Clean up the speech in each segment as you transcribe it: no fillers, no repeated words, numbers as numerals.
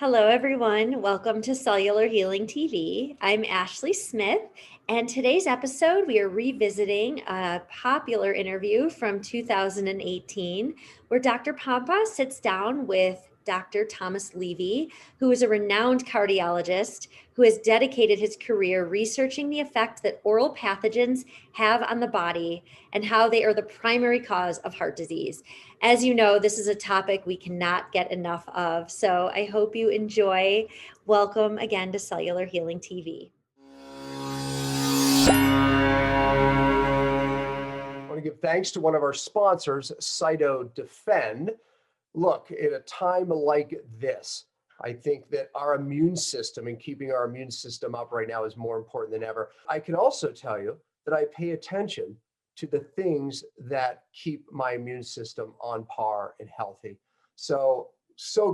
Hello, everyone. Welcome to Cellular Healing TV. I'm Ashley Smith, and today's episode we are revisiting a popular interview from 2018 where Dr. Pompa sits down with Dr. Thomas Levy, who is a renowned cardiologist who has dedicated his career researching the effect that oral pathogens have on the body and how they are the primary cause of heart disease. As you know, this is a topic we cannot get enough of, so I hope you enjoy. Welcome again to Cellular Healing TV. I want to give thanks to one of our sponsors, CHTV. Look, at a time like this, I think that our immune system and keeping our immune system up right now is more important than ever. I can also tell you that I pay attention to the things that keep my immune system on par and healthy. So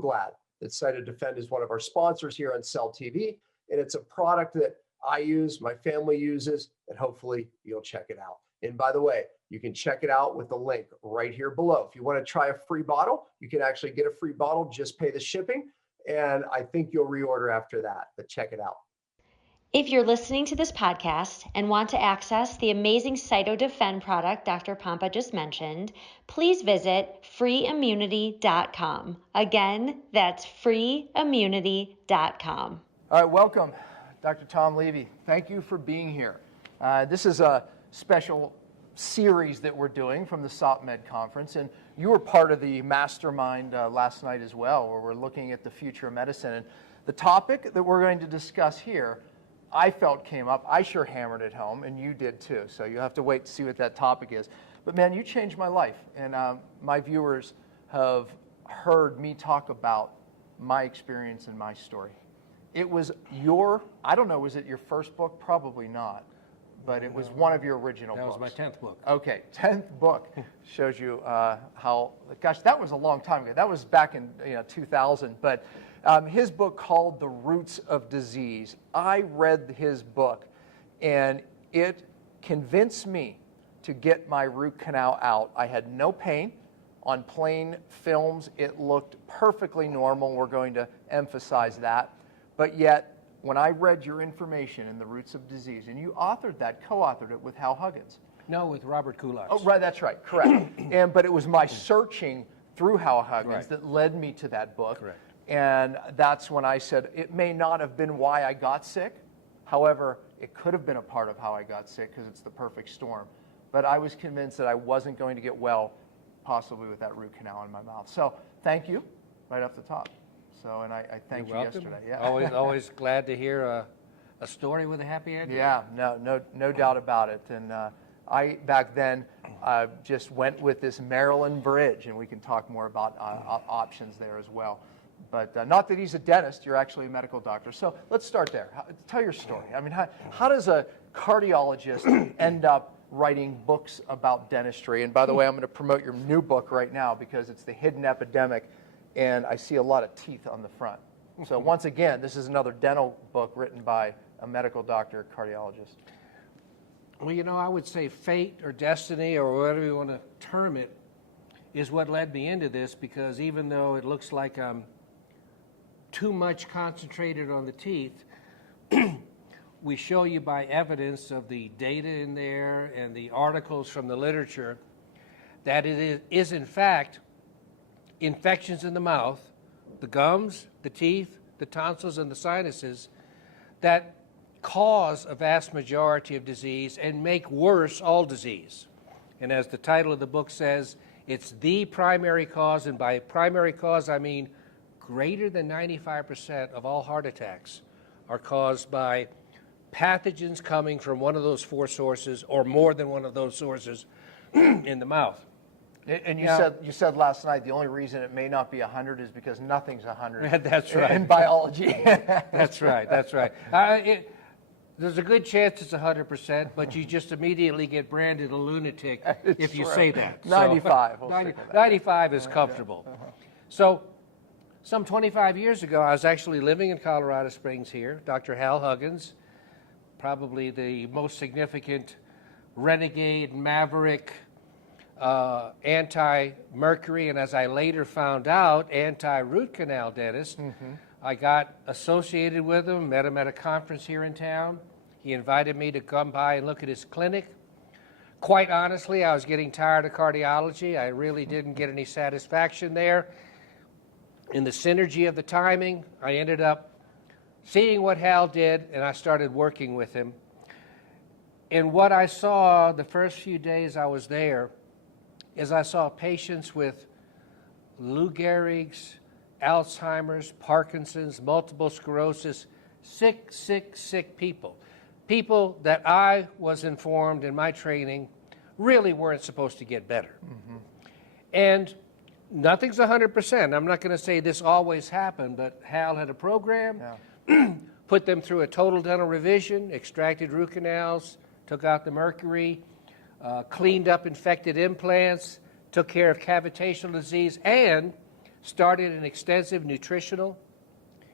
glad that CHTV is one of our sponsors here on Cell TV, and it's a product that I use, my family uses, and hopefully you'll check it out. And by the way, you can check it out with the link right here below. If you want to try a free bottle, you can actually get a free bottle, just pay the shipping, and I think you'll reorder after that, but check it out. If you're listening to this podcast and want to access the amazing CHTV product Dr. Pompa just mentioned, please visit freeimmunity.com. Again, that's freeimmunity.com. All right, welcome, Dr. Tom Levy. Thank you for being here. This is a special series that we're doing from the SOPMed conference, and you were part of the mastermind last night as well, where we're looking at the future of medicine. And the topic that we're going to discuss here, I felt came up. I sure hammered it home, and you did too. So you have to wait to see what that topic is. But man, you changed my life, and my viewers have heard me talk about my experience and my story. It was I don't know, was it your first book? Probably not. But it was one of your original books. That was my 10th book. Okay, 10th book shows you how, gosh, that was a long time ago. That was back in 2000. But his book called The Roots of Disease. I read his book, and it convinced me to get my root canal out. I had no pain. On plain films, it looked perfectly normal. We're going to emphasize that. But yet, when I read your information in The Roots of Disease, and you authored that, co-authored it with Hal Huggins. No, with Robert Kulak. Oh, right, that's right, correct. But it was my searching through Hal Huggins that led me to that book. Correct. And that's when I said, it may not have been why I got sick. However, it could have been a part of how I got sick because it's the perfect storm. But I was convinced that I wasn't going to get well, possibly with that root canal in my mouth. So thank you, right off the top. So, and I thanked you yesterday. Yeah. Always glad to hear a story with a happy ending. Yeah, no doubt about it. And I, back then, just went with this Maryland bridge, and we can talk more about options there as well. But not that he's a dentist, you're actually a medical doctor. So let's start there. Tell your story. I mean, how does a cardiologist end up writing books about dentistry? And by the way, I'm going to promote your new book right now because it's The Hidden Epidemic, and I see a lot of teeth on the front. So once again, this is another dental book written by a medical doctor, cardiologist. Well, I would say fate or destiny or whatever you want to term it is what led me into this, because even though it looks like I'm too much concentrated on the teeth, we show you by evidence of the data in there and the articles from the literature that it is in fact infections in the mouth, the gums, the teeth, the tonsils, and the sinuses that cause a vast majority of disease and make worse all disease. And as the title of the book says, it's the primary cause, and by primary cause I mean greater than 95% of all heart attacks are caused by pathogens coming from one of those four sources or more than one of those sources in the mouth. And you said last night the only reason it may not be 100 is because nothing's 100. That's right. In biology. That's right. There's a good chance it's 100%, but you just immediately get branded a lunatic if you say that. 95. So, 95 is comfortable. So some 25 years ago, I was actually living in Colorado Springs here. Dr. Hal Huggins, probably the most significant renegade, maverick, anti-mercury, and as I later found out, anti-root canal dentist. I got associated with him, met him at a conference here in town. He invited me to come by and look at his clinic. Quite honestly, I was getting tired of cardiology. I really didn't get any satisfaction there. In the synergy of the timing, I ended up seeing what Hal did, and I started working with him. And what I saw the first few days I was there is I saw patients with Lou Gehrig's, Alzheimer's, Parkinson's, multiple sclerosis, sick people. People that I was informed in my training really weren't supposed to get better. And nothing's 100%. I'm not going to say this always happened, but Hal had a program, put them through a total dental revision, extracted root canals, took out the mercury, cleaned up infected implants, took care of cavitational disease, and started an extensive nutritional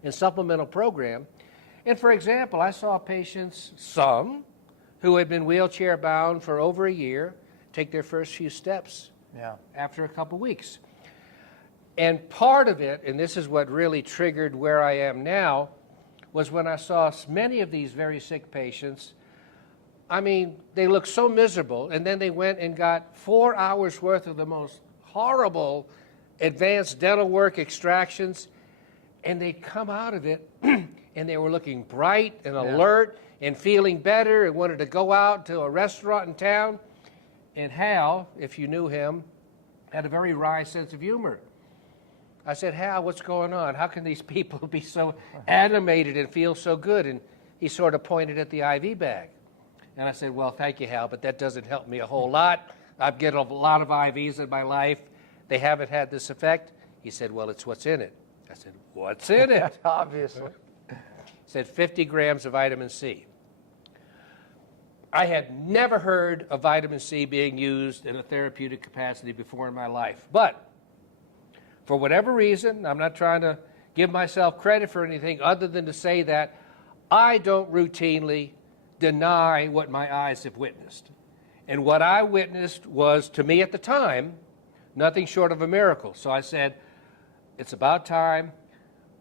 and supplemental program. And for example, I saw patients, some who had been wheelchair bound for over a year, take their first few steps after a couple weeks. And part of it, and this is what really triggered where I am now, was when I saw many of these very sick patients. I mean, they looked so miserable, and then they went and got 4 hours worth of the most horrible advanced dental work extractions, and they'd come out of it and they were looking bright and alert and feeling better and wanted to go out to a restaurant in town. And Hal, if you knew him, had a very wry sense of humor. I said, Hal, what's going on? How can these people be so animated and feel so good? And he sort of pointed at the IV bag. And I said, well, thank you, Hal, but that doesn't help me a whole lot. I've get a lot of IVs in my life. They haven't had this effect. He said, well, it's what's in it. I said, what's in it? Obviously. He said 50 grams of vitamin C. I had never heard of vitamin C being used in a therapeutic capacity before in my life. But for whatever reason, I'm not trying to give myself credit for anything other than to say that I don't routinely deny what my eyes have witnessed. And what I witnessed was, to me at the time, nothing short of a miracle. So I said, it's about time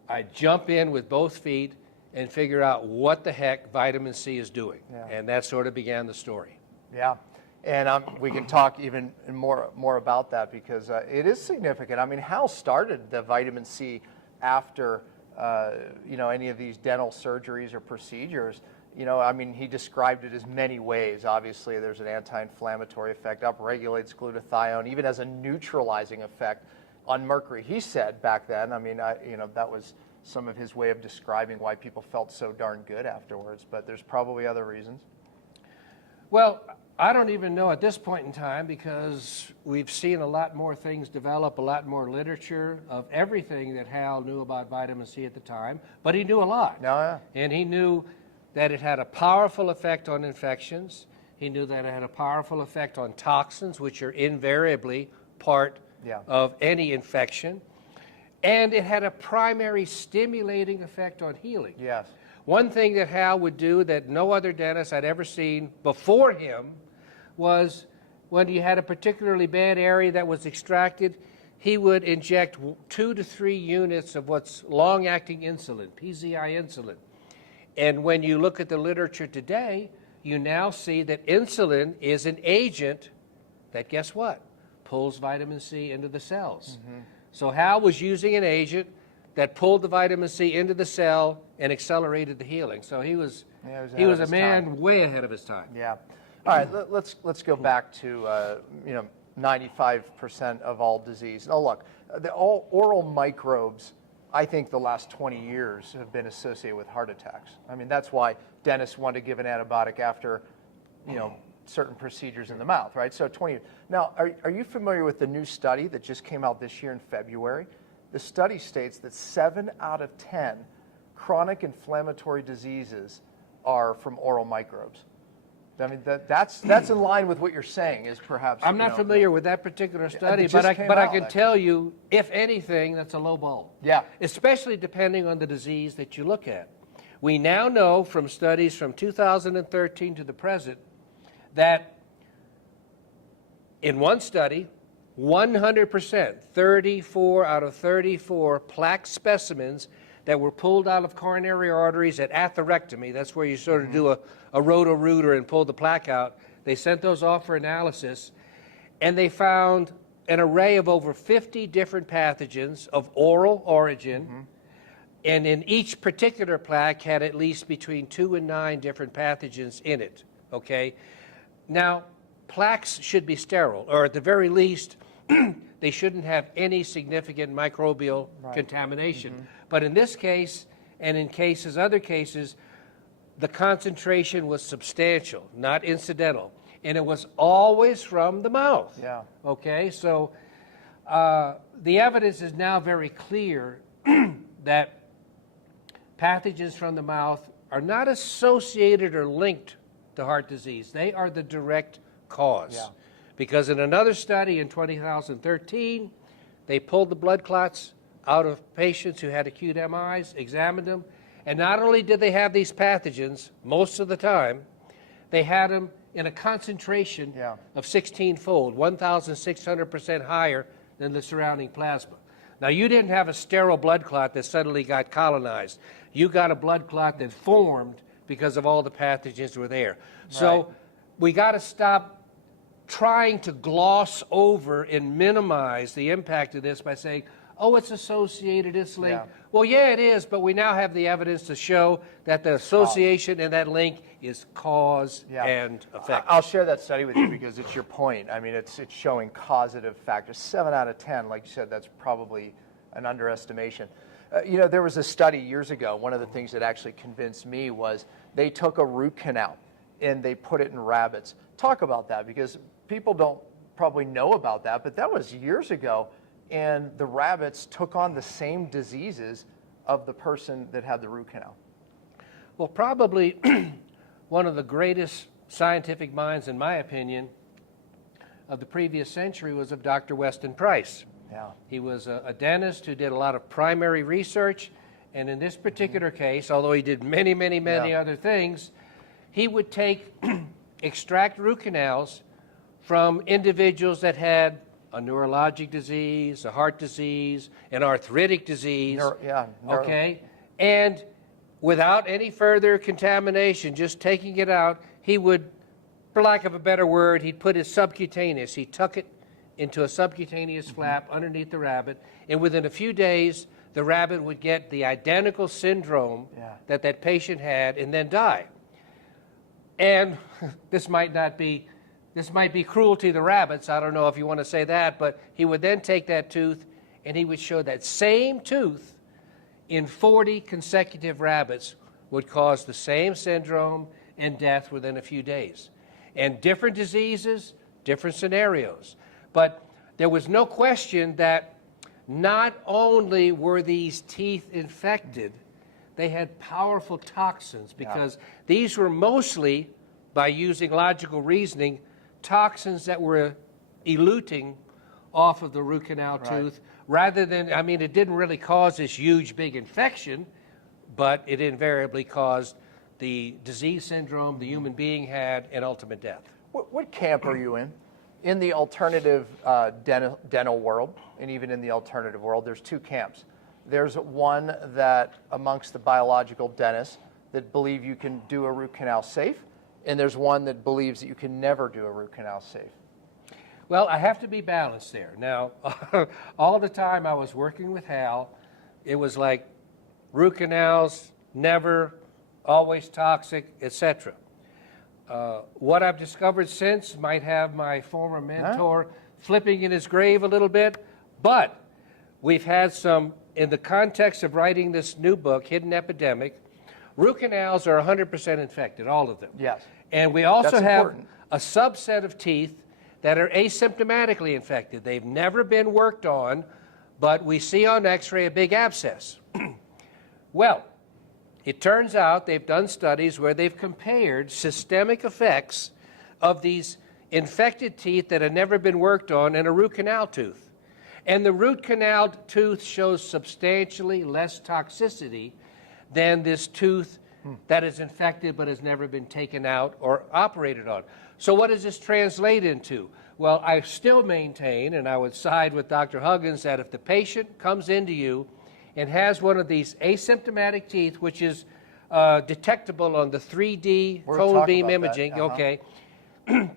I jump in with both feet and figure out what the heck vitamin C is doing. And that sort of began the story. Yeah, and we can talk even more about that because it is significant. I mean, Hal started the vitamin C after any of these dental surgeries or procedures. I mean, he described it as many ways. Obviously, there's an anti-inflammatory effect, upregulates glutathione, even has a neutralizing effect on mercury. He said back then, I mean, that was some of his way of describing why people felt so darn good afterwards, but there's probably other reasons. Well, I don't even know at this point in time because we've seen a lot more things develop, a lot more literature of everything that Hal knew about vitamin C at the time, but he knew a lot. And he knew that it had a powerful effect on infections. He knew that it had a powerful effect on toxins, which are invariably part of any infection. And it had a primary stimulating effect on healing. Yes. One thing that Hal would do that no other dentist I'd ever seen before him was when you had a particularly bad area that was extracted, he would inject 2 to 3 units of what's long-acting insulin, PZI insulin. And when you look at the literature today, you now see that insulin is an agent that, guess what, pulls vitamin C into the cells. So Hal was using an agent that pulled the vitamin C into the cell and accelerated the healing. So he was a man way ahead of his time. Yeah. All right, let's go back to 95% of all disease. Now look, all oral microbes, I think the last 20 years have been associated with heart attacks. I mean, that's why dentists want to give an antibiotic after, certain procedures in the mouth, right? So 20 years. Now, are you familiar with the new study that just came out this year in February? The study states that 7 out of 10 chronic inflammatory diseases are from oral microbes. I mean, that's in line with what you're saying is perhaps... I'm not familiar with that particular study, but I can tell you, if anything, that's a low ball. Yeah. Especially depending on the disease that you look at. We now know from studies from 2013 to the present that In one study, 100%, 34 out of 34 plaque specimens that were pulled out of coronary arteries at atherectomy, that's where you sort of do a roto-rooter and pull the plaque out, they sent those off for analysis, and they found an array of over 50 different pathogens of oral origin, and in each particular plaque had at least between 2 and 9 different pathogens in it, okay? Now, plaques should be sterile, or at the very least, they shouldn't have any significant microbial contamination. But in this case, and in other cases, the concentration was substantial, not incidental. And it was always from the mouth. Yeah. Okay, so the evidence is now very clear that pathogens from the mouth are not associated or linked to heart disease. They are the direct cause. Yeah. Because in another study in 2013, they pulled the blood clots out of patients who had acute MIs, examined them, and not only did they have these pathogens most of the time, they had them in a concentration of 16-fold, 1,600% higher than the surrounding plasma. Now, you didn't have a sterile blood clot that suddenly got colonized. You got a blood clot that formed because of all the pathogens that were there. So we got to stop trying to gloss over and minimize the impact of this by saying, oh, it's associated, it's linked. Yeah. Well, yeah, it is, but we now have the evidence to show that the association and that link is cause and effect. I'll share that study with you because it's your point. I mean, it's showing causative factors. 7 out of 10, like you said, that's probably an underestimation. You know, there was a study years ago. One of the things that actually convinced me was they took a root canal and they put it in rabbits. Talk about that, because people don't probably know about that, but that was years ago, and the rabbits took on the same diseases of the person that had the root canal. Well, probably one of the greatest scientific minds, in my opinion, of the previous century was of Dr. Weston Price. Yeah. He was a dentist who did a lot of primary research, and in this particular case, although he did many, many, many other things, he would extract root canals from individuals that had a neurologic disease, a heart disease, an arthritic disease, okay? And without any further contamination, just taking it out, he would, for lack of a better word, he'd put his subcutaneous, he'd tuck it into a subcutaneous flap underneath the rabbit, and within a few days, the rabbit would get the identical syndrome that that patient had and then die. And this might be cruelty to rabbits, I don't know if you want to say that, but he would then take that tooth and he would show that same tooth in 40 consecutive rabbits would cause the same syndrome and death within a few days. And different diseases, different scenarios. But there was no question that not only were these teeth infected, they had powerful toxins, because these were mostly, by using logical reasoning, toxins that were eluting off of the root canal tooth, rather than, I mean, it didn't really cause this huge, big infection, but it invariably caused the disease syndrome the human being had and ultimate death. What camp are you in? In the alternative dental world, and even in the alternative world, there's two camps. There's one that amongst the biological dentists that believe you can do a root canal safe, and there's one that believes that you can never do a root canal safe. Well, I have to be balanced there. Now, all the time I was working with Hal, it was like root canals, never, always toxic, etc. What I've discovered since might have my former mentor flipping in his grave a little bit, but we've had some, in the context of writing this new book, Hidden Epidemic, root canals are 100% infected, all of them. Yes. And we also That's have important. a subset of teeth that are asymptomatically infected. They've never been worked on, but we see on x-ray a big abscess. Well, it turns out they've done studies where they've compared systemic effects of these infected teeth that have never been worked on and a root canal tooth. And the root canal tooth shows substantially less toxicity than this tooth that is infected but has never been taken out or operated on. So what does this translate into? Well, I still maintain, and I would side with Dr. Huggins, that if the patient comes into you and has one of these asymptomatic teeth, which is detectable on the 3D cone beam imaging, okay,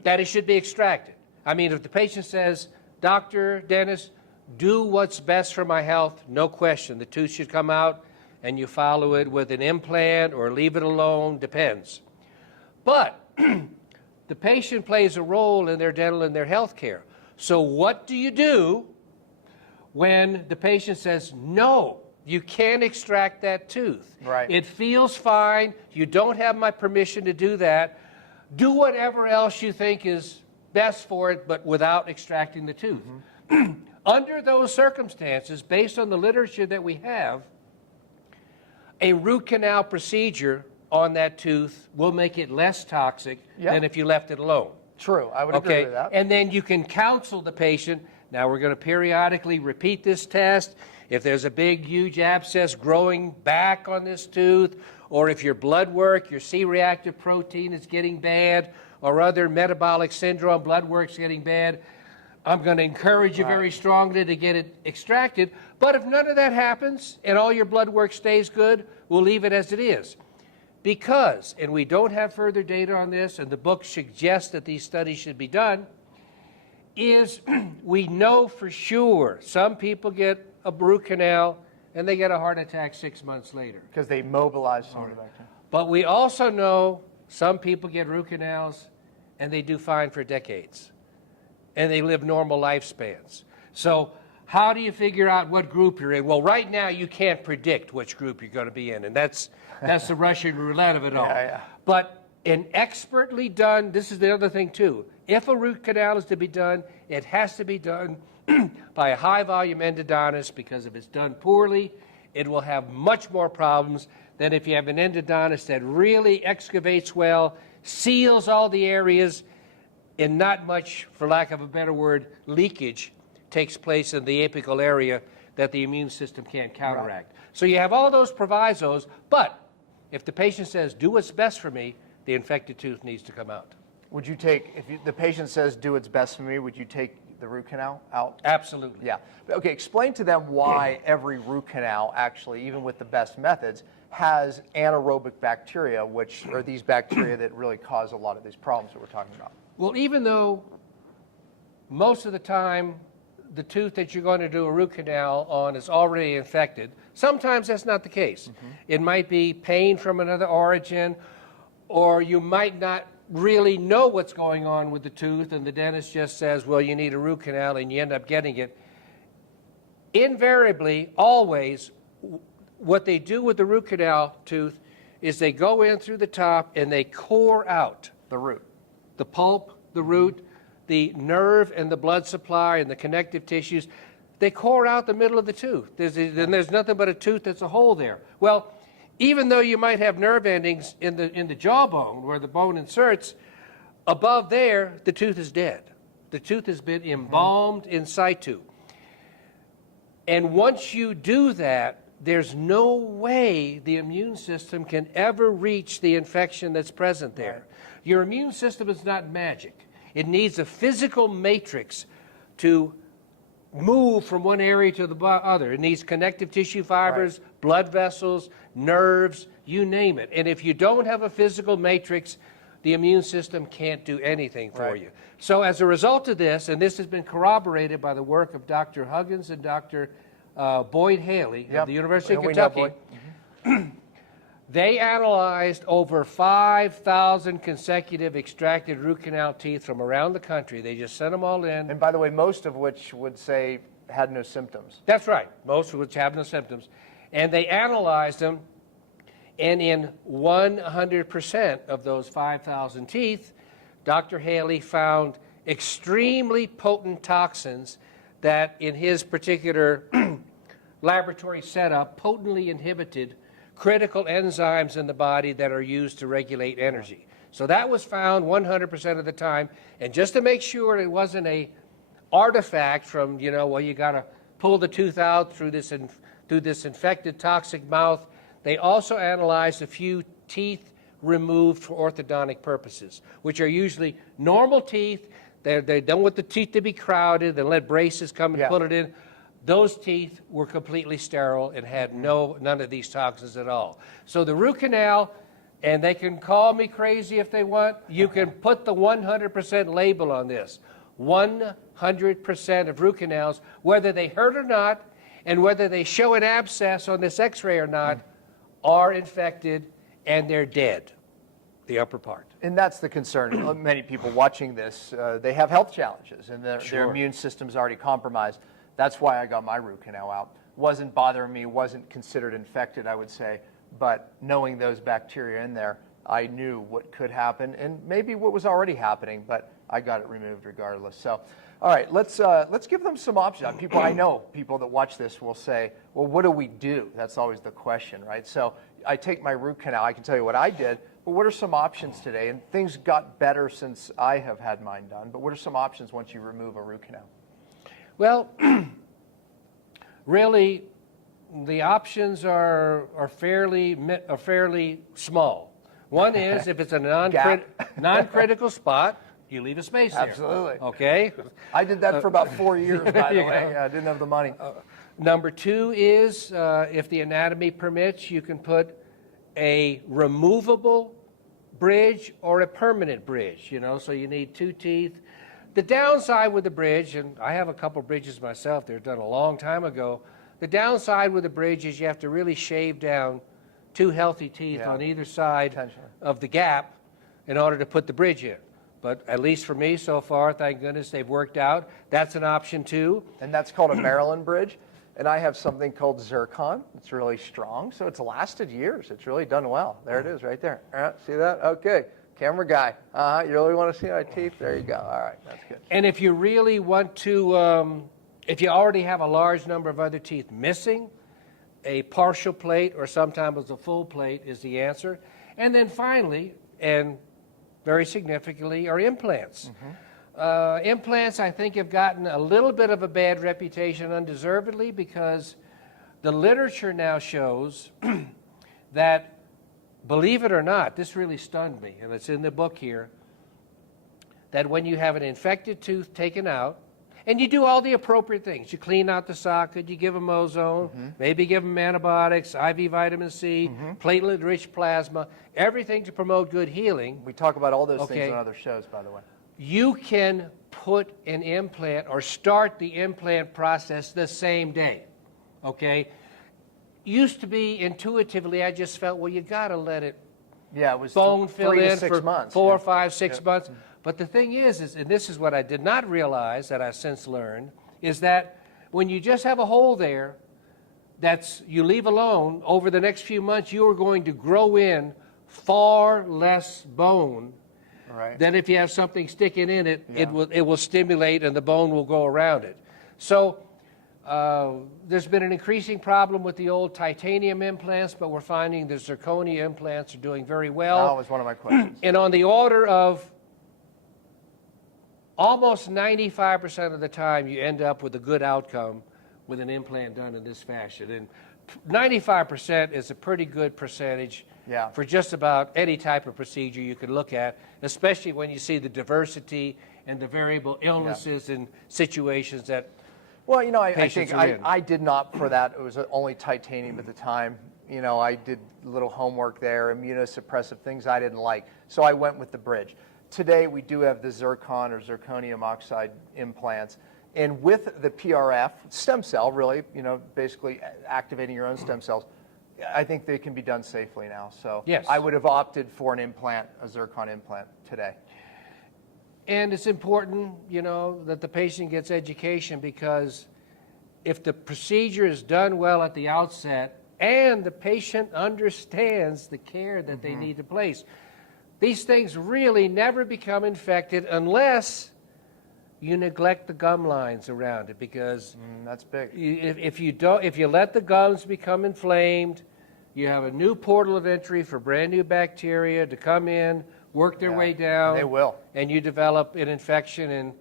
that it should be extracted. I mean, if the patient says, Dr. Dennis, do what's best for my health, no question, the tooth should come out, and you follow it with an implant or leave it alone, depends. But the patient plays a role in their dental and their health care. So what do you do when the patient says, no, you can't extract that tooth? Right. It feels fine. You don't have my permission to do that. Do whatever else you think is best for it, but without extracting the tooth. Under those circumstances, based on the literature that we have, a root canal procedure on that tooth will make it less toxic than if you left it alone. True, I would agree with that. And then you can counsel the patient. Now we're going to periodically repeat this test. If there's a big, huge abscess growing back on this tooth, or if your blood work, your C-reactive protein is getting bad, or other metabolic syndrome blood work's getting bad, I'm going to encourage you very strongly to get it extracted. But if none of that happens and all your blood work stays good, we'll leave it as it is. Because, and we don't have further data on this, and the book suggests that these studies should be done, is we know for sure some people get a root canal and they get a heart attack 6 months later. Because they mobilize some of the bacteria. But we also know some people get root canals and they do fine for decades. And they live normal lifespans. So how do you figure out what group you're in? Well, right now you can't predict which group you're going to be in, and that's the Russian roulette of it all. But an expertly done, this is the other thing too, if a root canal is to be done, it has to be done by a high-volume endodontist, because if it's done poorly, it will have much more problems than if you have an endodontist that really excavates well, seals all the areas, and not much, for lack of a better word, leakage takes place in the apical area that the immune system can't counteract. So you have all those provisos, but if the patient says, do what's best for me, the infected tooth needs to come out. Would you take, if the patient says, do what's best for me, would you take the root canal out? Absolutely. Yeah. Okay, explain to them why every root canal, actually, even with the best methods, has anaerobic bacteria, which are these bacteria that really cause a lot of these problems that we're talking about. Well, even though most of the time the tooth that you're going to do a root canal on is already infected, sometimes that's not the case. It might be pain from another origin, or you might not really know what's going on with the tooth, and the dentist just says, well, you need a root canal, and you end up getting it. Invariably, always, what they do with the root canal tooth is they go in through the top and they core out The root. the pulp, the root, the nerve and the blood supply and the connective tissues. They core out the middle of the tooth. There's nothing but a tooth that's a hole there. Well, even though you might have nerve endings in the jawbone where the bone inserts, above there, the tooth is dead. The tooth has been embalmed in situ. And once you do that, there's no way the immune system can ever reach the infection that's present there. Your immune system is not magic. It needs a physical matrix to move from one area to the other. It needs connective tissue fibers, blood vessels, nerves, you name it. And if you don't have a physical matrix, the immune system can't do anything for you. So as a result of this, and this has been corroborated by the work of Dr. Huggins and Dr. Boyd Haley of the University of Kentucky, they analyzed over 5,000 consecutive extracted root canal teeth from around the country. They just sent them all in. And by the way, most of which would say had no symptoms. That's right. Most of which have no symptoms. And they analyzed them, and in 100% of those 5,000 teeth, Dr. Haley found extremely potent toxins that in his particular laboratory setup potently inhibited critical enzymes in the body that are used to regulate energy. So that was found 100% of the time. And just to make sure it wasn't a artifact from, well, you got to pull the tooth out through this infected toxic mouth, they also analyzed a few teeth removed for orthodontic purposes, which are usually normal teeth. They don't want the teeth to be crowded and let braces come and put it in. Those teeth were completely sterile and had none of these toxins at all. So the root canal, and they can call me crazy if they want, you can put the 100% label on this. 100% of root canals, whether they hurt or not, and whether they show an abscess on this x-ray or not, are infected and they're dead, the upper part. And that's the concern. Many people watching this, they have health challenges and their immune system's already compromised. That's why I got my root canal out. Wasn't bothering me, wasn't considered infected, I would say, but knowing those bacteria in there, I knew what could happen and maybe what was already happening, but I got it removed regardless. So, all right, let's give them some options. People, I know people that watch this will say, well, what do we do? That's always the question, right? So I take my root canal, I can tell you what I did, but what are some options today? And things got better since I have had mine done, but what are some options once you remove a root canal? Well, really, the options are fairly small. One is if it's a non-critical spot, you leave a space there. Absolutely. Okay? I did that for about 4 years, by the way. Yeah, I didn't have the money. Number two is, if the anatomy permits, you can put a removable bridge or a permanent bridge, so you need 2 teeth. The downside with the bridge, and I have a couple bridges myself, they were done a long time ago. The downside with the bridge is you have to really shave down 2 healthy teeth on either side of the gap in order to put the bridge in. But at least for me so far, thank goodness they've worked out. That's an option too. And that's called a Maryland bridge. And I have something called zircon. It's really strong, so it's lasted years. It's really done well. There it is right there. See that? Okay. Camera guy. You really want to see my teeth? There you go. All right, that's good. And if you really want to, if you already have a large number of other teeth missing, a partial plate or sometimes a full plate is the answer. And then finally, and very significantly, are implants. Implants, I think, have gotten a little bit of a bad reputation undeservedly because the literature now shows that, believe it or not, this really stunned me, and it's in the book here, that when you have an infected tooth taken out, and you do all the appropriate things, you clean out the socket, you give them ozone, maybe give them antibiotics, IV vitamin C, platelet-rich plasma, everything to promote good healing. We talk about all those things on other shows, by the way. You can put an implant or start the implant process the same day, okay? Used to be intuitively, I just felt, well, you got to let it it was bone fill 3 to in 6 for months. 4, 5, 6 months. But the thing is, and this is what I did not realize that I since learned, is that when you just have a hole there, you leave alone, over the next few months, you are going to grow in far less bone than if you have something sticking in it. It will stimulate and the bone will go around it. So there's been an increasing problem with the old titanium implants, but we're finding the zirconia implants are doing very well. That was one of my questions. And on the order of almost 95% of the time, you end up with a good outcome with an implant done in this fashion. And 95% is a pretty good percentage for just about any type of procedure you could look at, especially when you see the diversity and the variable illnesses and situations that Well, I think patients are in. I did not for that. It was only titanium at the time. I did a little homework there, immunosuppressive things I didn't like. So I went with the bridge. Today, we do have the zircon or zirconium oxide implants. And with the PRF, stem cell, really, basically activating your own stem cells, I think they can be done safely now. So yes. I would have opted for an implant, a zircon implant today. And it's important, that the patient gets education, because if the procedure is done well at the outset and the patient understands the care that they need to place, these things really never become infected unless you neglect the gum lines around it, because that's big. If you let the gums become inflamed, you have a new portal of entry for brand new bacteria to come in, work their way down. They will. And you develop an infection, and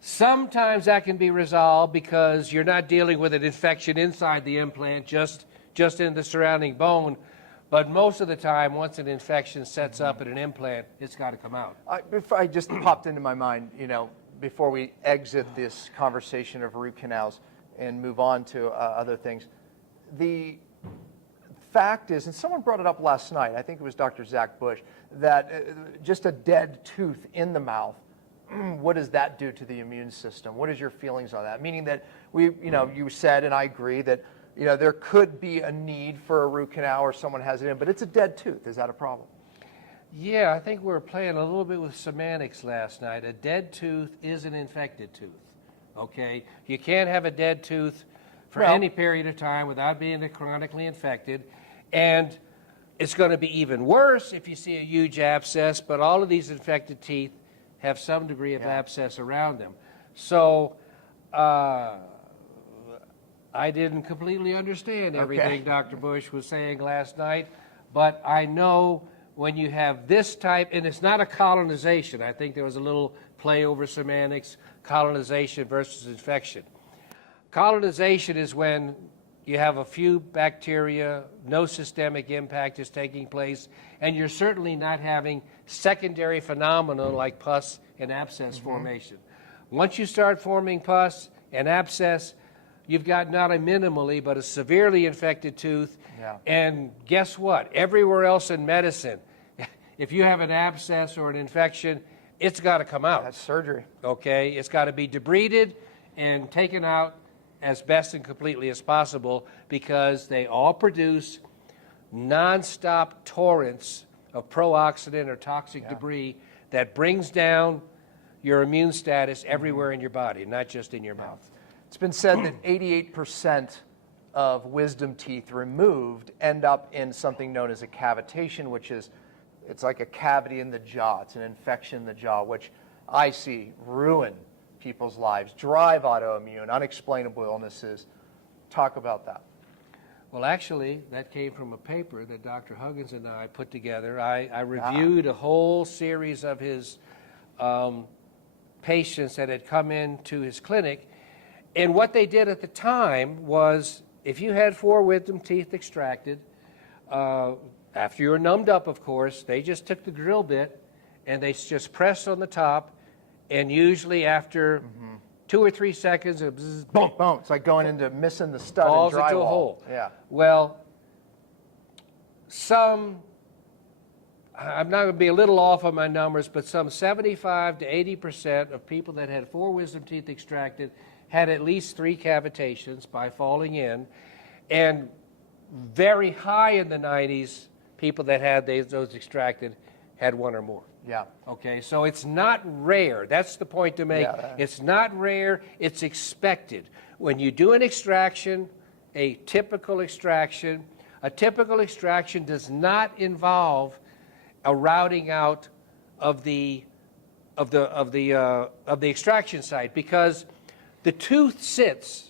sometimes that can be resolved because you're not dealing with an infection inside the implant, just in the surrounding bone. But most of the time, once an infection sets up at an implant, it's got to come out. I just popped into my mind, before we exit this conversation of root canals and move on to other things, the fact is, and someone brought it up last night, I think it was Dr. Zach Bush, that just a dead tooth in the mouth, what does that do to the immune system? What is your feelings on that? Meaning that you said, and I agree, that there could be a need for a root canal or someone has it in, but it's a dead tooth. Is that a problem? Yeah, I think we were playing a little bit with semantics last night. A dead tooth is an infected tooth, okay? You can't have a dead tooth for any period of time without being chronically infected, and it's going to be even worse if you see a huge abscess, but all of these infected teeth have some degree of abscess around them. So I didn't completely understand everything Dr. Bush was saying last night, but I know when you have this type, and it's not a colonization. I think there was a little play over semantics, colonization versus infection. Colonization is when you have a few bacteria, no systemic impact is taking place, and you're certainly not having secondary phenomena like pus and abscess formation. Once you start forming pus and abscess, you've got not a minimally but a severely infected tooth. And guess what? Everywhere else in medicine, if you have an abscess or an infection, it's got to come out. That's surgery. Okay? It's got to be debrided and taken out as best and completely as possible, because they all produce nonstop torrents of pro-oxidant or toxic debris that brings down your immune status everywhere in your body, not just in your mouth. It's been said that 88% of wisdom teeth removed end up in something known as a cavitation, which is, it's like a cavity in the jaw. It's an infection in the jaw, which I see ruin people's lives, drive autoimmune, unexplainable illnesses. Talk about that. Well, actually, that came from a paper that Dr. Huggins and I put together. I reviewed a whole series of his patients that had come into his clinic, and what they did at the time was, if you had 4 wisdom teeth extracted, after you were numbed up, of course, they just took the drill bit and they just pressed on the top, and usually after 2 or 3 seconds, it was boom, Boom. It's like going into missing the stud falls in drywall. into a hole. Yeah. Well, I'm not going to be a little off on my numbers, but some 75 to 80% of people that had 4 wisdom teeth extracted had at least 3 cavitations by falling in, and very high in the 90s, people that had those extracted had 1 or more. Yeah. Okay, so it's not rare. That's the point to make. It's not rare, it's expected. When you do an extraction, a typical extraction does not involve a routing out of the extraction site, because the tooth sits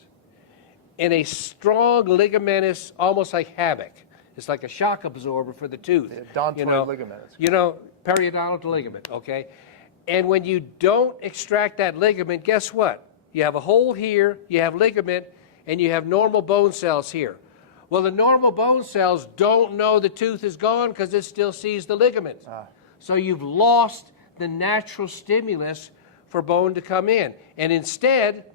in a strong ligamentous, almost like hammock. It's like a shock absorber for the tooth. Odontoid ligament. Periodontal ligament, okay? And when you don't extract that ligament, guess what? You have a hole here, you have ligament, and you have normal bone cells here. Well, the normal bone cells don't know the tooth is gone because it still sees the ligament. So you've lost the natural stimulus for bone to come in. And instead,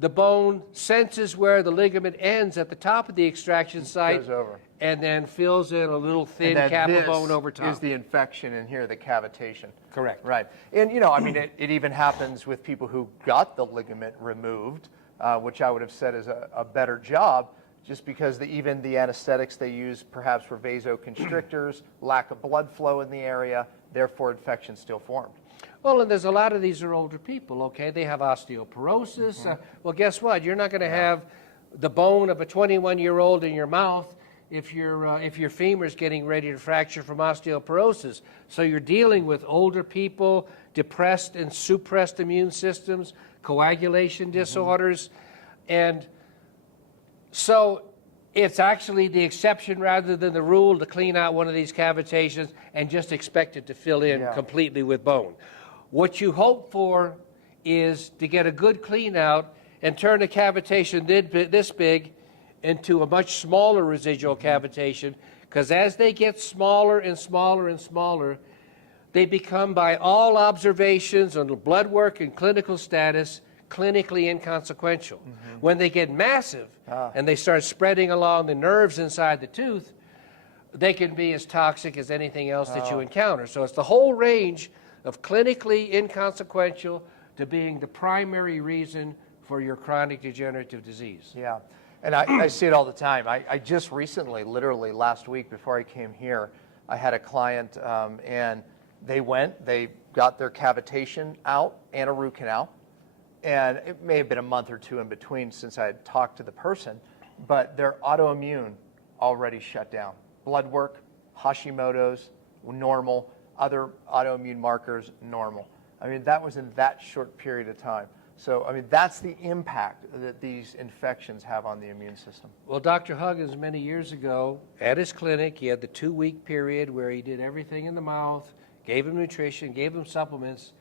the bone senses where the ligament ends at the top of the extraction site, goes over, and then fills in a little thin cap of bone over top. Is the infection in here, the cavitation. Correct. Right. And, it even happens with people who got the ligament removed, which I would have said is a better job, just because even the anesthetics they use perhaps for vasoconstrictors, lack of blood flow in the area, therefore infection still formed. Well, and there's a lot of these are older people, okay? They have osteoporosis. Well, guess what? You're not going to have the bone of a 21-year-old in your mouth if your femur's getting ready to fracture from osteoporosis. So you're dealing with older people, depressed and suppressed immune systems, coagulation disorders, and so it's actually the exception rather than the rule to clean out one of these cavitations and just expect it to fill in completely with bone. What you hope for is to get a good clean out and turn a cavitation this big into a much smaller residual cavitation, Because as they get smaller and smaller and smaller, they become, by all observations on blood work and clinical status, clinically inconsequential. When they get massive and they start spreading along the nerves inside the tooth, they can be as toxic as anything else that you encounter. So it's the whole range of clinically inconsequential to being the primary reason for your chronic degenerative disease. Yeah, and I see it all the time. I just recently, literally last week before I came here, I had a client and they got their cavitation out and a root canal. And it may have been a month or two in between since I had talked to the person, but their autoimmune already shut down. Blood work, Hashimoto's, normal, other autoimmune markers, normal. I mean, that was in that short period of time. So, I mean, that's the impact that these infections have on the immune system. Well, Dr. Huggins, many years ago, at his clinic, he had the 2-week period where he did everything in the mouth, gave him nutrition, gave him supplements.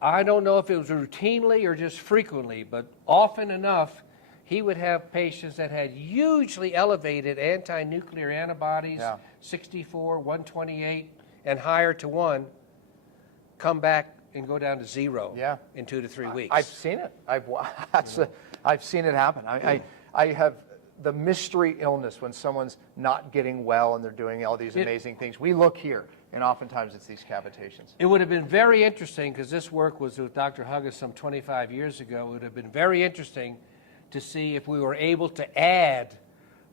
I don't know if it was routinely or just frequently, but often enough, he would have patients that had hugely elevated anti-nuclear antibodies, 64, 128, and higher to 1, come back and go down to 0 in 2 to 3 weeks. I've seen it. I've seen it happen. I have the mystery illness when someone's not getting well and they're doing all these amazing things. We look here, and oftentimes it's these cavitations. It would have been very interesting, because this work was with Dr. Huggins some 25 years ago. It would have been very interesting to see if we were able to add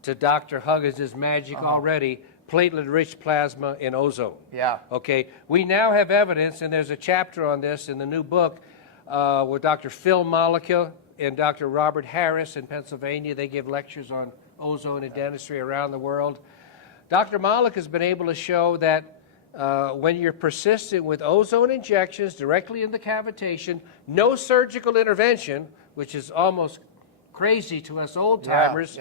to Dr. Huggins' magic already platelet-rich plasma and ozone. Yeah. Okay. We now have evidence, and there's a chapter on this in the new book with Dr. Phil Malika and Dr. Robert Harris in Pennsylvania. They give lectures on ozone and dentistry around the world. Dr. Malika has been able to show that when you're persistent with ozone injections directly in the cavitation, no surgical intervention, which is almost crazy to us old-timers,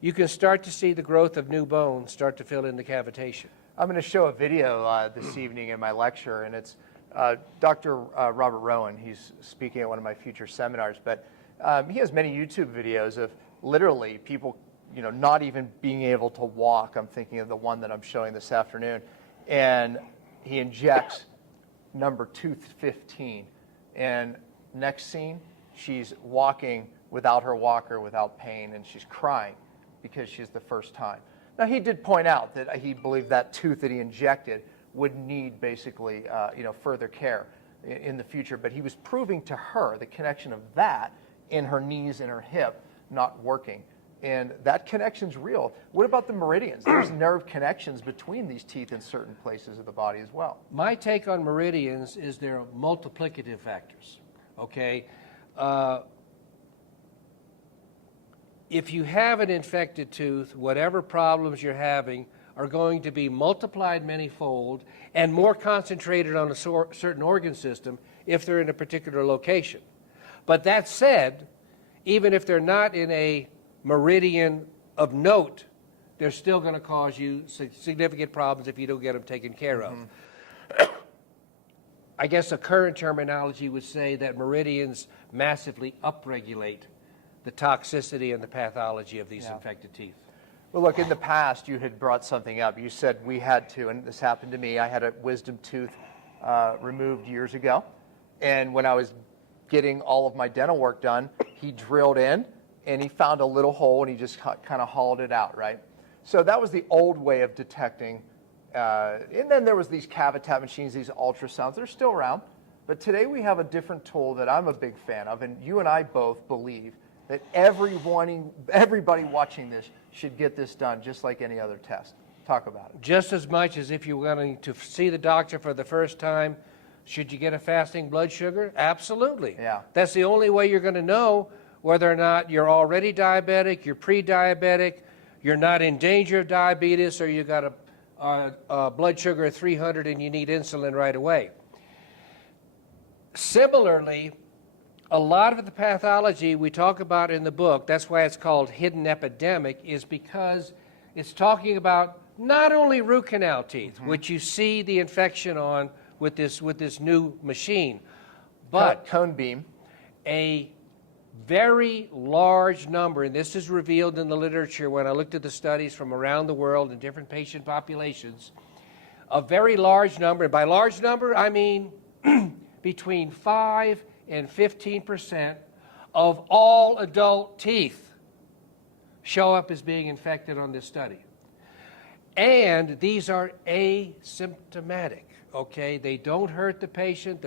you can start to see the growth of new bones start to fill in the cavitation. I'm going to show a video this evening in my lecture, and it's Dr. Robert Rowan. He's speaking at one of my future seminars, but he has many YouTube videos of literally people, not even being able to walk. I'm thinking of the one that I'm showing this afternoon, and he injects number 215, and next scene, she's walking without her walker, without pain, and she's crying because she's the first time. Now, he did point out that he believed that tooth that he injected would need basically, further care in the future, but he was proving to her the connection of that in her knees and her hip not working. And that connection's real. What about the meridians? There's nerve connections between these teeth in certain places of the body as well. My take on meridians is they're multiplicative factors, okay? If you have an infected tooth, whatever problems you're having are going to be multiplied manyfold and more concentrated on a certain organ system if they're in a particular location. But that said, even if they're not in a meridian of note, they're still going to cause you significant problems if you don't get them taken care of. I guess a current terminology would say that meridians massively upregulate the toxicity and the pathology of these infected teeth. Well, look, in the past, you had brought something up. You said we had to, and this happened to me. I had a wisdom tooth removed years ago, and when I was getting all of my dental work done, he drilled in, and he found a little hole, and he just kind of hauled it out, right? So that was the old way of detecting. And then there was these Cavitat machines, these ultrasounds. They're still around. But today we have a different tool that I'm a big fan of, and you and I both believe that everybody watching this should get this done just like any other test. Talk about it. Just as much as if you're going to see the doctor for the first time, should you get a fasting blood sugar? Absolutely. Yeah. That's the only way you're going to know whether or not you're already diabetic, you're pre-diabetic, you're not in danger of diabetes, or you got a blood sugar of 300 and you need insulin right away. Similarly, a lot of the pathology we talk about in the book, that's why it's called Hidden Epidemic, is because it's talking about not only root canal teeth, which you see the infection on with this new machine, but cone beam, a very large number, and this is revealed in the literature when I looked at the studies from around the world in different patient populations, a very large number, and by large number I mean between 5 and 15% of all adult teeth show up as being infected on this study. And these are asymptomatic, okay? They don't hurt the patient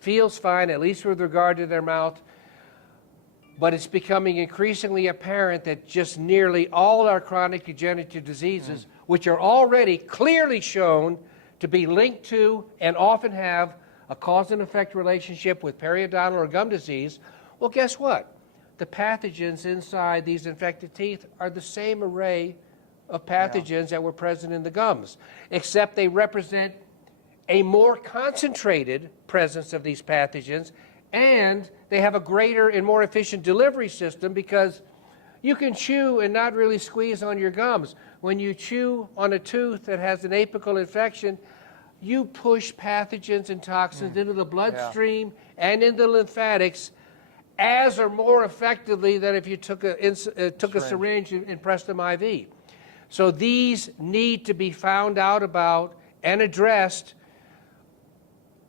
feels fine, at least with regard to their mouth, but it's becoming increasingly apparent that just nearly all our chronic degenerative diseases, which are already clearly shown to be linked to and often have a cause and effect relationship with periodontal or gum disease, well, guess what? The pathogens inside these infected teeth are the same array of pathogens that were present in the gums, except they represent a more concentrated presence of these pathogens, and they have a greater and more efficient delivery system because you can chew and not really squeeze on your gums. When you chew on a tooth that has an apical infection, you push pathogens and toxins into the bloodstream and into the lymphatics as or more effectively than if you took a syringe and pressed them IV. So these need to be found out about and addressed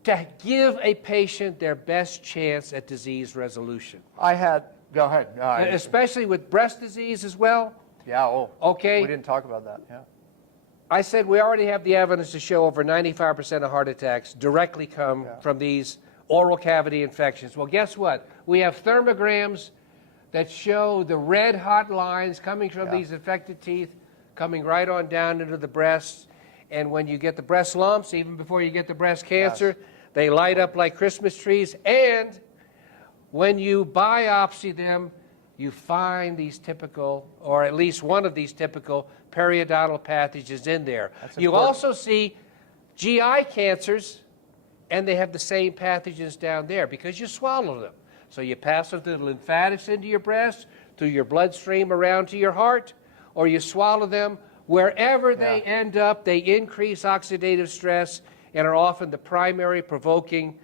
to give a patient their best chance at disease resolution. Go ahead. No, Especially with breast disease as well. Yeah, Okay. We didn't talk about that, yeah. I said we already have the evidence to show over 95% of heart attacks directly come from these oral cavity infections. Well, guess what? We have thermograms that show the red hot lines coming from these infected teeth coming right on down into the breasts. And when you get the breast lumps, even before you get the breast cancer, they light up like Christmas trees. And when you biopsy them, you find these typical, or at least one of these typical periodontal pathogens in there. You also see GI cancers, and they have the same pathogens down there because you swallow them. So you pass them through the lymphatics into your breast, through your bloodstream around to your heart, or you swallow them. Wherever they end up, they increase oxidative stress and are often the primary provoking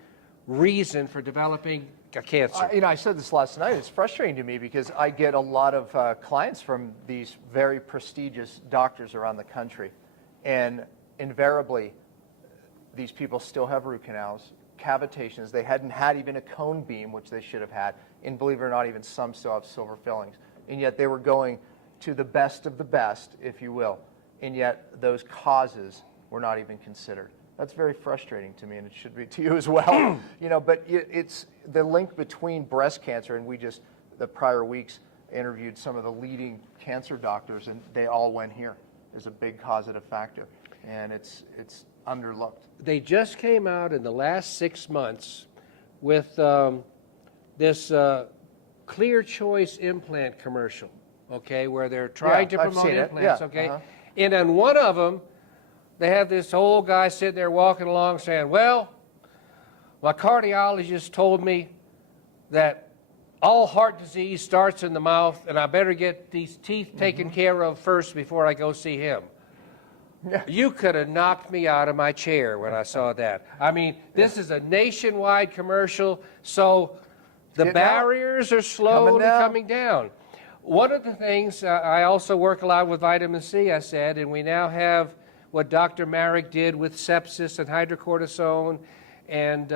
reason for developing a cancer. I said this last night. It's frustrating to me because I get a lot of clients from these very prestigious doctors around the country. And invariably, these people still have root canals, cavitations. They hadn't had even a cone beam, which they should have had. And believe it or not, even some still have silver fillings. And yet they were going to the best of the best, if you will, and yet those causes were not even considered. That's very frustrating to me, and it should be to you as well. But it's the link between breast cancer, and the prior weeks, interviewed some of the leading cancer doctors, and they all went here as a big causative factor, and it's underlooked. They just came out in the last 6 months with this Clear Choice implant commercial. Okay, where they're trying to promote implants, okay? And on one of them, they have this old guy sitting there walking along saying, well, my cardiologist told me that all heart disease starts in the mouth, and I better get these teeth taken care of first before I go see him. You could have knocked me out of my chair when I saw that. I mean, this is a nationwide commercial, so the barriers are slowly coming down. One of the things, I also work a lot with vitamin C, I said, and we now have what Dr. Marek did with sepsis and hydrocortisone and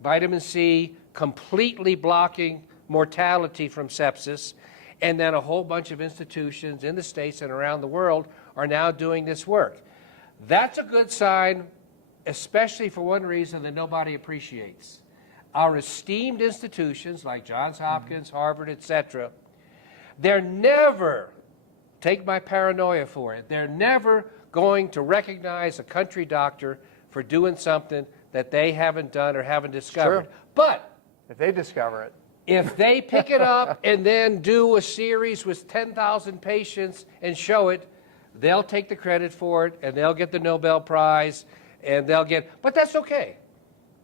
vitamin C completely blocking mortality from sepsis. And then a whole bunch of institutions in the States and around the world are now doing this work. That's a good sign, especially for one reason that nobody appreciates. Our esteemed institutions like Johns Hopkins, Harvard, etc., they're never, take my paranoia for it, they're never going to recognize a country doctor for doing something that they haven't done or haven't discovered. Sure. But if they discover it, if they pick it up and then do a series with 10,000 patients and show it, they'll take the credit for it and they'll get the Nobel Prize and they'll get, but that's okay.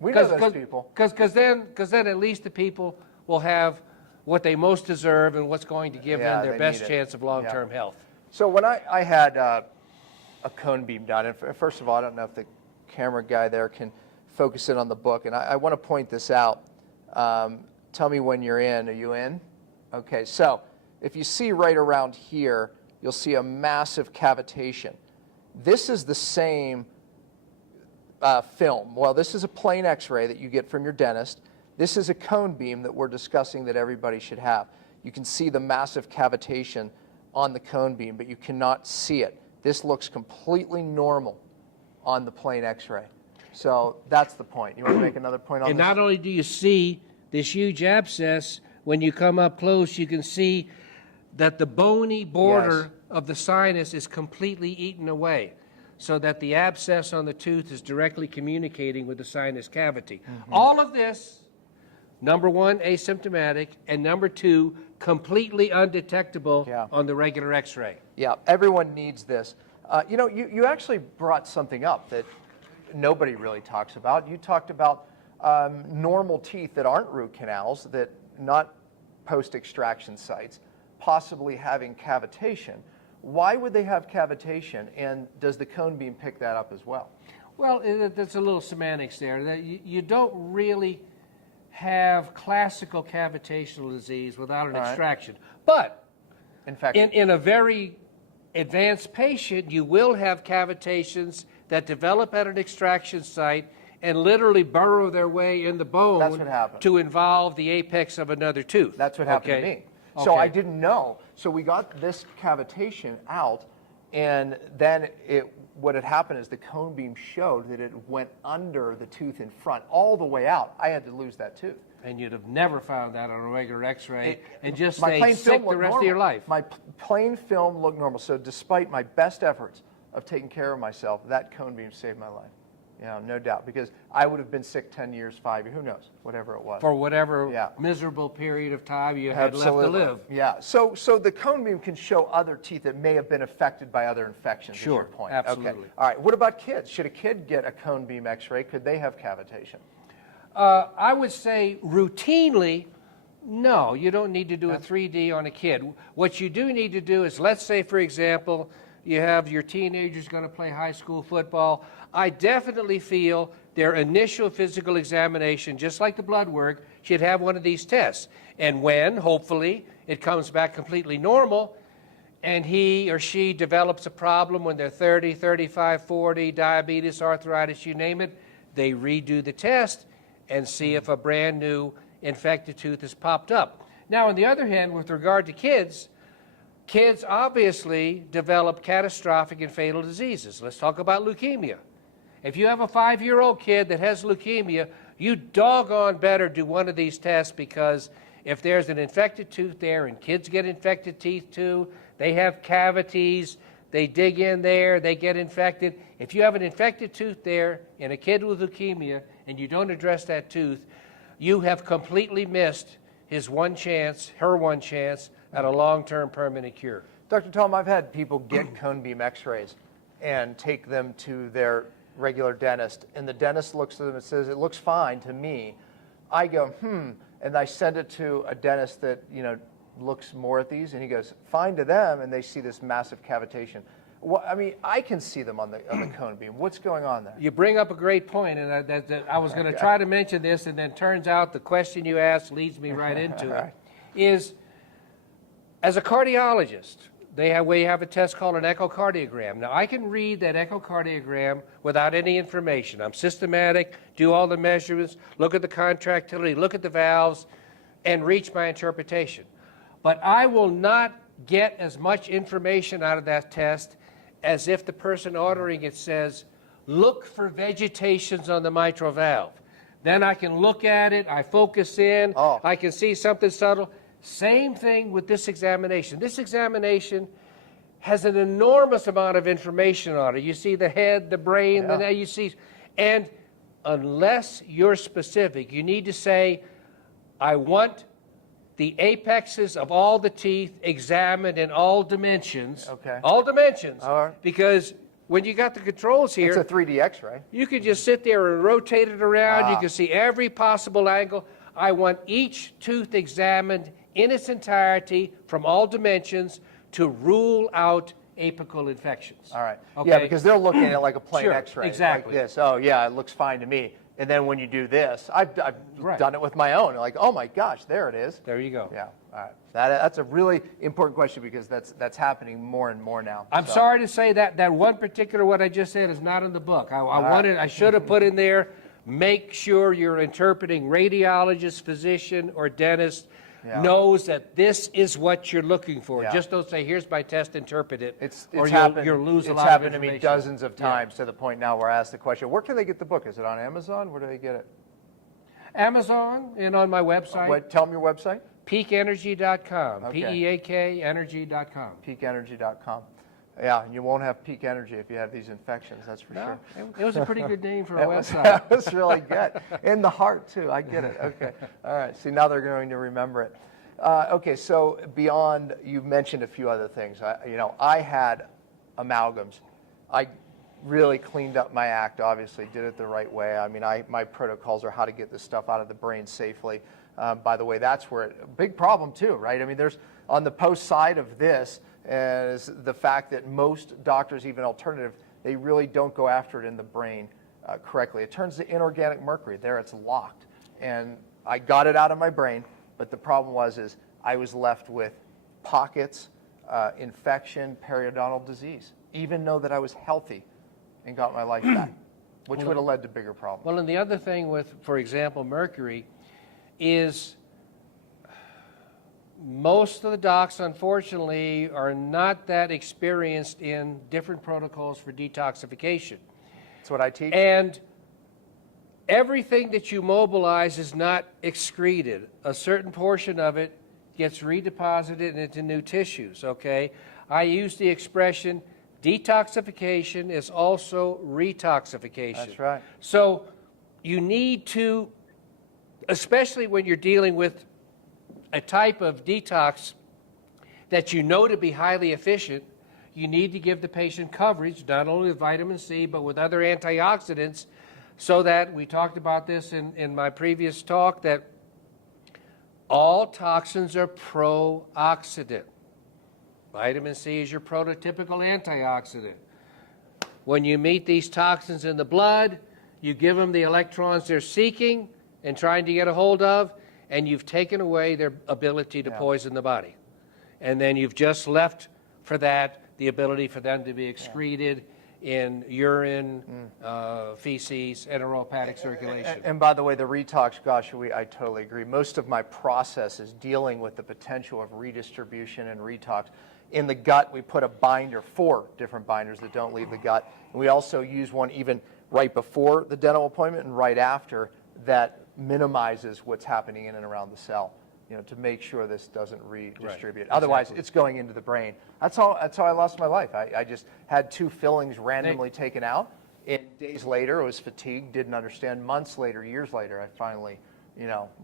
We know those people. Because then at least the people will have what they most deserve and what's going to give them their best chance of long-term health. So when I had a cone beam done, and first of all, I don't know if the camera guy there can focus in on the book, and I want to point this out. tell me when you're in. Are you in? Okay, so if you see right around here, you'll see a massive cavitation. This is the same film. Well, this is a plain x-ray that you get from your dentist. This is a cone beam that we're discussing that everybody should have. You can see the massive cavitation on the cone beam, but you cannot see it. This looks completely normal on the plain x-ray. So that's the point. You want to make another point on And this? not only do you see this huge abscess, when you come up close, you can see that the bony border Yes. of the sinus is completely eaten away, so that the abscess on the tooth is directly communicating with the sinus cavity. All of this, number one, asymptomatic, and number two, completely undetectable on the regular x-ray. Yeah, everyone needs this. You know, you actually brought something up that nobody really talks about. You talked about normal teeth that aren't root canals, that not post-extraction sites, possibly having cavitation. Why would they have cavitation, and does the cone beam pick that up as well? Well, that's a little semantics there. That you don't really have classical cavitational disease without an extraction. But in a very advanced patient, you will have cavitations that develop at an extraction site and literally burrow their way in the bone. That's what happened. To involve the apex of another tooth. That's what happened to me. So I didn't know. So we got this cavitation out, and then what had happened is the cone beam showed that it went under the tooth in front all the way out. I had to lose that tooth. And you'd have never found that on a regular x-ray and just My stay plain sick film the looked rest normal. of your life. My plain film looked normal. So despite my best efforts of taking care of myself, that cone beam saved my life. You know, no doubt, because I would have been sick 10 years, 5 years, who knows, whatever it was. For whatever miserable period of time you had left to live. Yeah, so the cone beam can show other teeth that may have been affected by other infections, is your point. Absolutely. Okay. All right, what about kids? Should a kid get a cone beam x-ray? Could they have cavitation? I would say routinely, no, you don't need to do a 3D on a kid. What you do need to do is, let's say, for example, you have your teenagers going to play high school football. I definitely feel their initial physical examination, just like the blood work, should have one of these tests. And when, hopefully, it comes back completely normal, and he or she develops a problem when they're 30, 35, 40, diabetes, arthritis, you name it, they redo the test and see if a brand new infected tooth has popped up. Now, on the other hand, with regard to kids obviously develop catastrophic and fatal diseases. Let's talk about leukemia. If you have a 5-year-old kid that has leukemia, you doggone better do one of these tests, because if there's an infected tooth there, and kids get infected teeth too, they have cavities, they dig in there, they get infected. If you have an infected tooth there in a kid with leukemia and you don't address that tooth, you have completely missed his one chance, her one chance at a long-term permanent cure. Dr. Tom, I've had people get cone beam x-rays and take them to their regular dentist, and the dentist looks at them and says, it looks fine to me. I go, and I send it to a dentist that, you know, looks more at these, and he goes, fine to them, and they see this massive cavitation. Well, I mean, I can see them on the cone beam. What's going on there? You bring up a great point, and I was going to try to mention this, and then turns out the question you asked leads me right into it, is as a cardiologist, we have a test called an echocardiogram. Now, I can read that echocardiogram without any information. I'm systematic, do all the measurements, look at the contractility, look at the valves, and reach my interpretation. But I will not get as much information out of that test as if the person ordering it says, look for vegetations on the mitral valve. Then I can look at it, I focus in, I can see something subtle. Same thing with this examination. This examination has an enormous amount of information on it. You see the head, the brain, you see, and unless you're specific, you need to say, I want the apexes of all the teeth examined in all dimensions. Okay. All dimensions. All right. Because when you got the controls here, It's a 3D x-ray. you could just sit there and rotate it around. You can see every possible angle. I want each tooth examined in its entirety from all dimensions to rule out apical infections. All right. Okay. Yeah, because they're looking at it like a plain Sure, x-ray. exactly. Like this. Oh, yeah, it looks fine to me. And then when you do this, I've Right. done it with my own. Like, oh my gosh, there it is. There you go. Yeah. All right. That's a really important question because that's happening more and more now. I'm So- sorry to say that one particular what I just said is not in the book. I should have put in there, make sure you're interpreting radiologist, physician, or dentist Yeah. knows that this is what you're looking for. Yeah. Just don't say, here's my test, interpret it, It's or happened, you'll lose a it's lot of happened to information. me dozens of Yeah. times to the point now where I ask the question, where can they get the book? Is it on Amazon? Where do they get it? Amazon and on my website, Tell them your website. peakenergy.com, Okay. P-E-A-K energy.com. Peakenergy.com. Yeah, and you won't have peak energy if you have these infections, that's for No, sure. it was a pretty good name for a That was, website. that was really good. In the heart, too. I get it. Okay. All right. See, now they're going to remember it. Okay, so beyond, you mentioned a few other things. I had amalgams. I really cleaned up my act, obviously, did it the right way. I mean, my protocols are how to get this stuff out of the brain safely. By the way, that's where a big problem, too, right? I mean, there's on the post side of this is the fact that most doctors, even alternative, they really don't go after it in the brain correctly. It turns to inorganic mercury. There it's locked. And I got it out of my brain, but the problem is I was left with pockets, infection, periodontal disease, even though that I was healthy and got my life back, which would have led to bigger problems. Well, and the other thing with, for example, mercury is most of the docs, unfortunately, are not that experienced in different protocols for detoxification. That's what I teach. And everything that you mobilize is not excreted. A certain portion of it gets redeposited into new tissues, okay? I use the expression detoxification is also retoxification. That's right. So you need to, especially when you're dealing with a type of detox that you know to be highly efficient, you need to give the patient coverage, not only with vitamin C, but with other antioxidants, so that, we talked about this in my previous talk, that all toxins are pro-oxidant. Vitamin C is your prototypical antioxidant. When you meet these toxins in the blood, you give them the electrons they're seeking and trying to get a hold of, and you've taken away their ability to poison the body. And then you've just left for that the ability for them to be excreted in urine, feces, enterohepatic circulation. And by the way, the retox, gosh, I totally agree. Most of my process is dealing with the potential of redistribution and retox. In the gut, we put a binder, 4 different binders that don't leave the gut. And we also use one even right before the dental appointment and right after that minimizes what's happening in and around the cell, to make sure this doesn't redistribute. Right. Otherwise, Exactly. it's going into the brain. That's how I lost my life. I just had 2 fillings randomly taken out. And days later, I was fatigued, didn't understand. Months later, years later, I finally,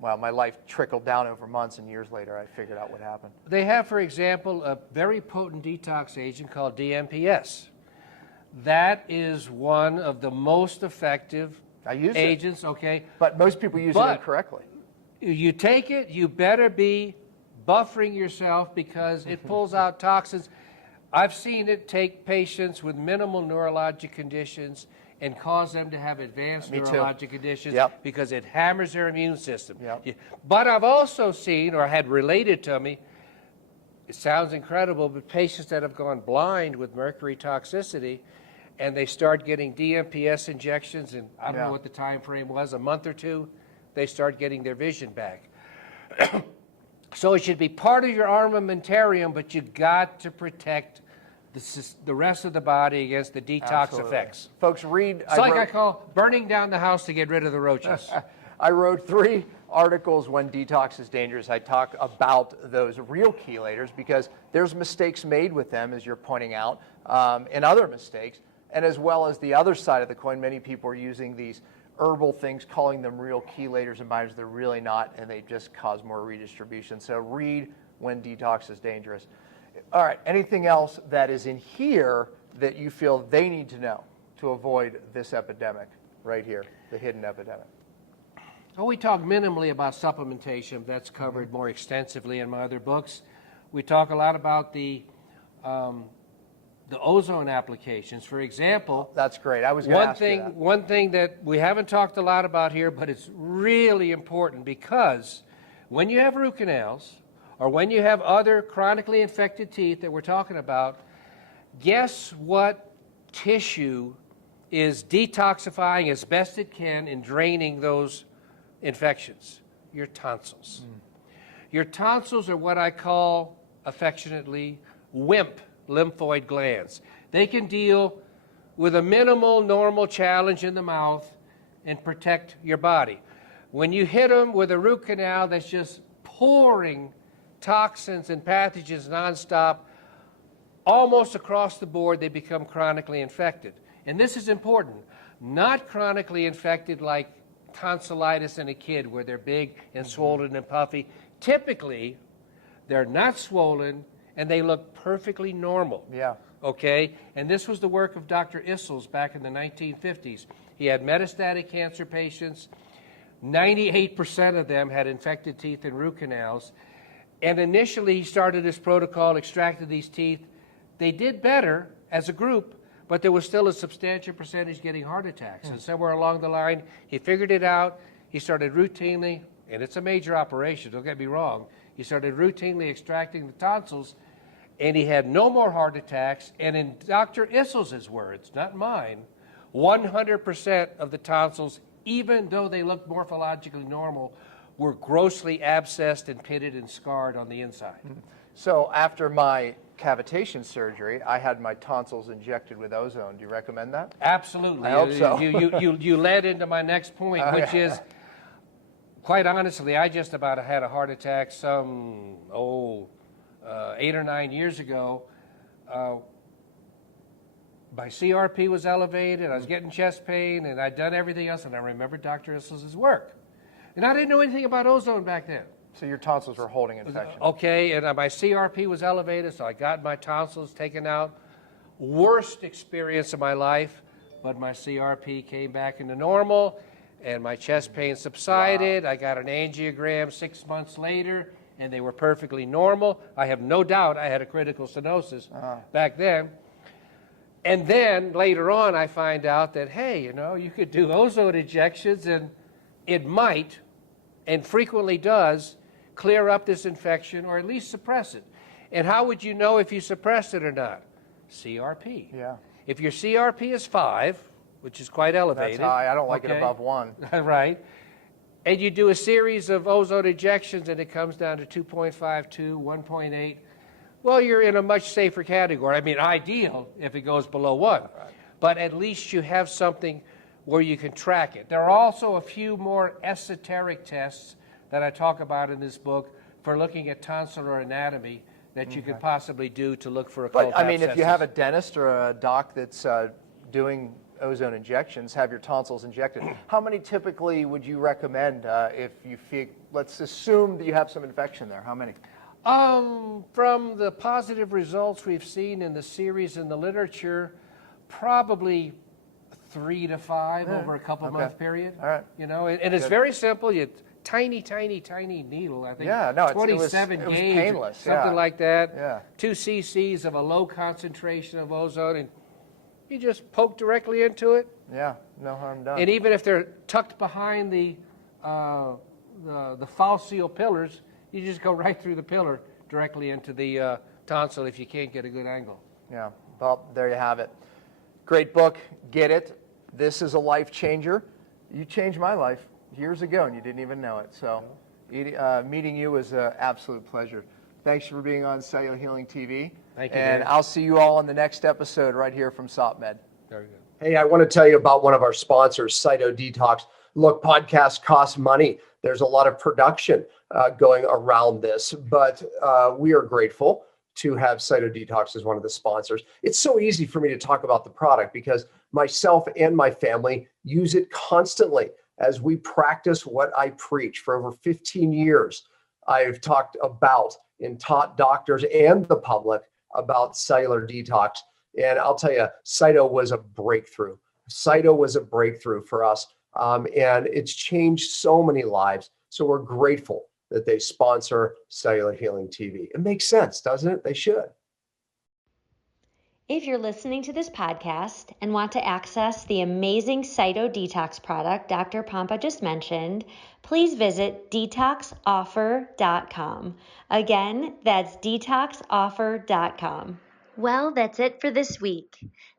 my life trickled down over months, and years later, I figured out what happened. They have, for example, a very potent detox agent called DMPS. That is one of the most effective I use agents, it. okay? But most people use it incorrectly. You take it, you better be buffering yourself because it pulls out toxins. I've seen it take patients with minimal neurologic conditions and cause them to have advanced Me too. neurologic conditions because it hammers their immune system. Yep. But I've also seen, or had related to me, it sounds incredible, but patients that have gone blind with mercury toxicity, and they start getting DMPS injections, and I don't know what the time frame was, a month or 2, they start getting their vision back. So it should be part of your armamentarium, but you got to protect the rest of the body against the detox effects. Folks, read. It's I call burning down the house to get rid of the roaches. I wrote 3 articles when detox is dangerous. I talk about those real chelators because there's mistakes made with them, as you're pointing out, and other mistakes. And as well as the other side of the coin, many people are using these herbal things, calling them real chelators and binders. They're really not, and they just cause more redistribution. So read when detox is dangerous. All right, anything else that is in here that you feel they need to know to avoid this epidemic right here, the hidden epidemic? Well, we talk minimally about supplementation. That's covered more extensively in my other books. We talk a lot about the the ozone applications. For example, That's great. I was going to ask you that. One thing that we haven't talked a lot about here, but it's really important, because when you have root canals or when you have other chronically infected teeth that we're talking about, guess what tissue is detoxifying as best it can and draining those infections? Your tonsils. Your tonsils are what I call affectionately WIMP lymphoid glands. They can deal with a minimal normal challenge in the mouth and protect your body. When you hit them with a root canal that's just pouring toxins and pathogens nonstop, almost across the board, they become chronically infected. And this is important. Not chronically infected like tonsillitis in a kid where they're big and swollen and puffy. Typically, they're not swollen and they look perfectly normal. Yeah. Okay? And this was the work of Dr. Issels back in the 1950s. He had metastatic cancer patients. 98% of them had infected teeth and root canals. And initially, he started this protocol, extracted these teeth. They did better as a group, but there was still a substantial percentage getting heart attacks. And somewhere along the line, he figured it out. He started routinely, and it's a major operation, don't get me wrong. He started routinely extracting the tonsils, and he had no more heart attacks. And in Dr. Issels' words, not mine, 100% of the tonsils, even though they looked morphologically normal, were grossly abscessed and pitted and scarred on the inside. So after my cavitation surgery, I had my tonsils injected with ozone. Do you recommend that? Absolutely. I hope so. You led into my next point, which is, quite honestly, I just about had a heart attack 8 or 9 years ago. My CRP was elevated, I was getting chest pain, and I'd done everything else, and I remembered Dr. Issels' work. And I didn't know anything about ozone back then. So your tonsils were holding infection. Okay, and my CRP was elevated, so I got my tonsils taken out. Worst experience of my life, but my CRP came back into normal, and my chest pain subsided. Wow. I got an angiogram 6 months later, and they were perfectly normal. I have no doubt I had a critical stenosis back then. And then later on, I find out that, hey, you could do ozone injections, and it might, and frequently does, clear up this infection or at least suppress it. And how would you know if you suppressed it or not? CRP. Yeah. If your CRP is 5, which is quite elevated. That's high. I don't like it above 1. Right. And you do a series of ozone injections and it comes down to 2.52, 1.8. Well, you're in a much safer category. I mean, ideal if it goes below 1. Right. But at least you have something where you can track it. There are also a few more esoteric tests that I talk about in this book for looking at tonsillar anatomy that you could possibly do to look for occult abscesses. But, I mean, abscesses. if you have a dentist or a doc that's doing ozone injections, have your tonsils injected, how many typically would you recommend if you feel, let's assume that you have some infection there, how many? From the positive results we've seen in the series in the literature, probably 3 to 5 over a couple month period. All right. And it's very simple. You tiny needle. I think 27 it was gauge, painless, something like that. Yeah. 2 cc's of a low concentration of ozone, and you just poke directly into it. Yeah, no harm done. And even if they're tucked behind the falcial pillars, you just go right through the pillar directly into the tonsil if you can't get a good angle. Yeah, well, there you have it. Great book, get it. This is a life changer. You changed my life years ago and you didn't even know it. So meeting you was an absolute pleasure. Thanks for being on Cellular Healing TV. Thank you. And I'll see you all on the next episode right here from SopMed. Very good. Hey, I want to tell you about one of our sponsors, CytoDetox. Look, podcasts cost money. There's a lot of production going around this, but we are grateful to have CytoDetox as one of the sponsors. It's so easy for me to talk about the product because myself and my family use it constantly as we practice what I preach. For over 15 years, I've talked about and taught doctors and the public about cellular detox. And I'll tell you, Cyto was a breakthrough. Cyto was a breakthrough for us. And it's changed so many lives. So we're grateful that they sponsor Cellular Healing TV. It makes sense, doesn't it? They should. If you're listening to this podcast and want to access the amazing Cyto Detox product Dr. Pompa just mentioned, please visit detoxoffer.com. Again, that's detoxoffer.com. Well, that's it for this week.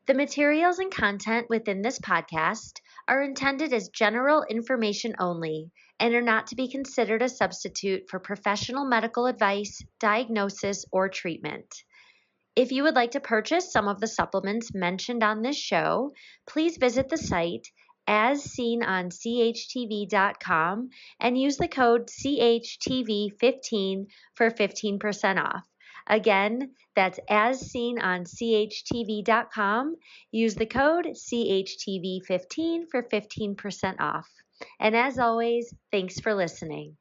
The materials and content within this podcast are intended as general information only and are not to be considered a substitute for professional medical advice, diagnosis, or treatment. If you would like to purchase some of the supplements mentioned on this show, please visit the site as seen on CHTV.com and use the code CHTV15 for 15% off. Again, that's as seen on CHTV.com. Use the code CHTV15 for 15% off. And as always, thanks for listening.